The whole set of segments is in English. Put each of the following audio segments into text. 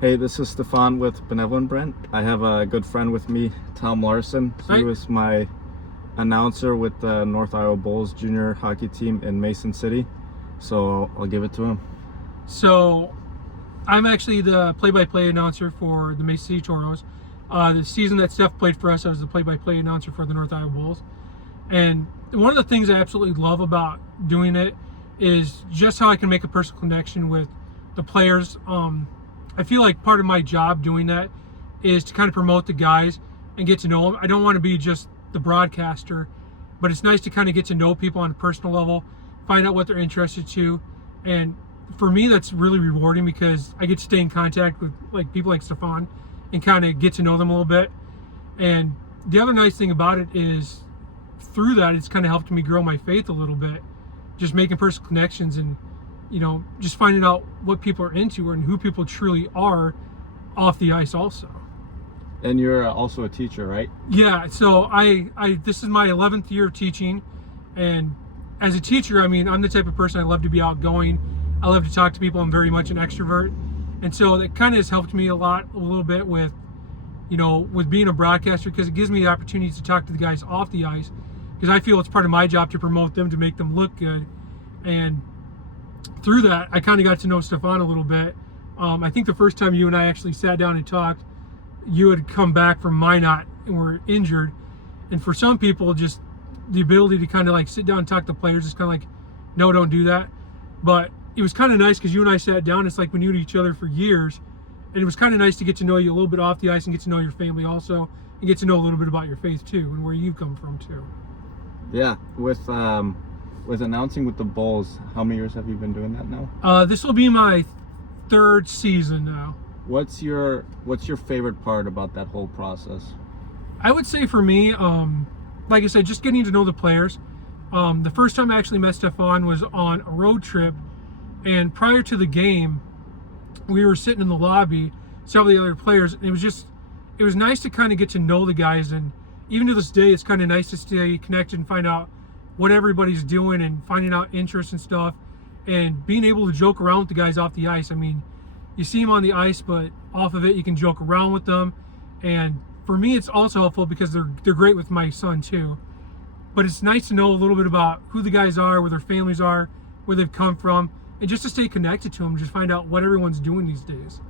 Hey, this is Stefan with Benevolent Brand. I have a good friend with me, Tom Larsen. He was my announcer with the North Iowa Bulls junior hockey team in Mason City. So I'll give it to him. So I'm actually the play-by-play announcer for the Mason City Toros. The season that Steph played for us, I was the play-by-play announcer for the North Iowa Bulls. And one of the things I absolutely love about doing it is just how I can make a personal connection with the players. I feel like part of my job doing that is to kind of promote the guys and get to know them. I don't want to be just the broadcaster, but it's nice to kind of get to know people on a personal level, find out what they're interested to. And for me, that's really rewarding because I get to stay in contact with people like Stefan and kind of get to know them a little bit. And the other nice thing about it is through that, it's kind of helped me grow my faith a little bit, just making personal connections and just finding out what people are into and who people truly are off the ice also. And you're also a teacher, right? Yeah, so I this is my 11th year of teaching, and as a teacher, I mean, I'm the type of person I love to be outgoing. I love to talk to people. I'm very much an extrovert. And so it kind of has helped me a little bit with, with being a broadcaster, because it gives me the opportunity to talk to the guys off the ice, because I feel it's part of my job to promote them, to make them look good. And through that, I kind of got to know Stefan a little bit. I think the first time you and I actually sat down and talked, you had come back from Minot and were injured. And for some people, just the ability to kind of sit down and talk to players is kind of no, don't do that. But it was kind of nice because you and I sat down. It's like we knew each other for years. And it was kind of nice to get to know you a little bit off the ice and get to know your family also, and get to know a little bit about your faith too and where you've come from too. Yeah, with announcing with the Bulls, how many years have you been doing that now? This will be my third season now. What's your favorite part about that whole process? I would say for me, like I said, just getting to know the players. The first time I actually met Stefan was on a road trip, and prior to the game, we were sitting in the lobby, several of the other players, and it was nice to kind of get to know the guys. And even to this day, it's kind of nice to stay connected and find out what everybody's doing and finding out interests and stuff, and being able to joke around with the guys off the ice. I mean, you see them on the ice, but off of it, you can joke around with them. And for me, it's also helpful because they're great with my son too. But it's nice to know a little bit about who the guys are, where their families are, where they've come from, and just to stay connected to them, just find out what everyone's doing these days.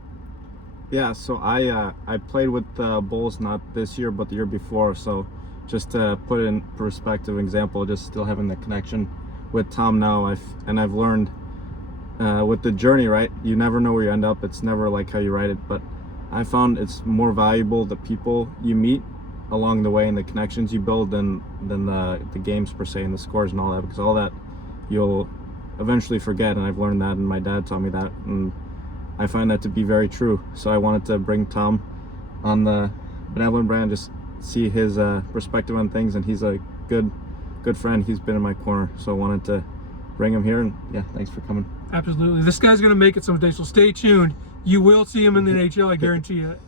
Yeah, so I played with the Bulls not this year, but the year before. So just to put it in perspective, example, just still having the connection with Tom now, I've learned with the journey, right? You never know where you end up. It's never like how you write it, but I found it's more valuable the people you meet along the way and the connections you build than the games per se and the scores and all that, because all that you'll eventually forget. And I've learned that, and my dad taught me that, and I find that to be very true. So I wanted to bring Tom on the Benevolent Brand, just see his perspective on things, and he's a good friend. He's been in my corner, so I wanted to bring him here. And yeah, thanks for coming. Absolutely. This guy's going to make it someday, so stay tuned. You will see him in the NHL, I guarantee it.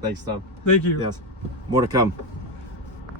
Thanks, Tom. Thank you. Yes, more to come.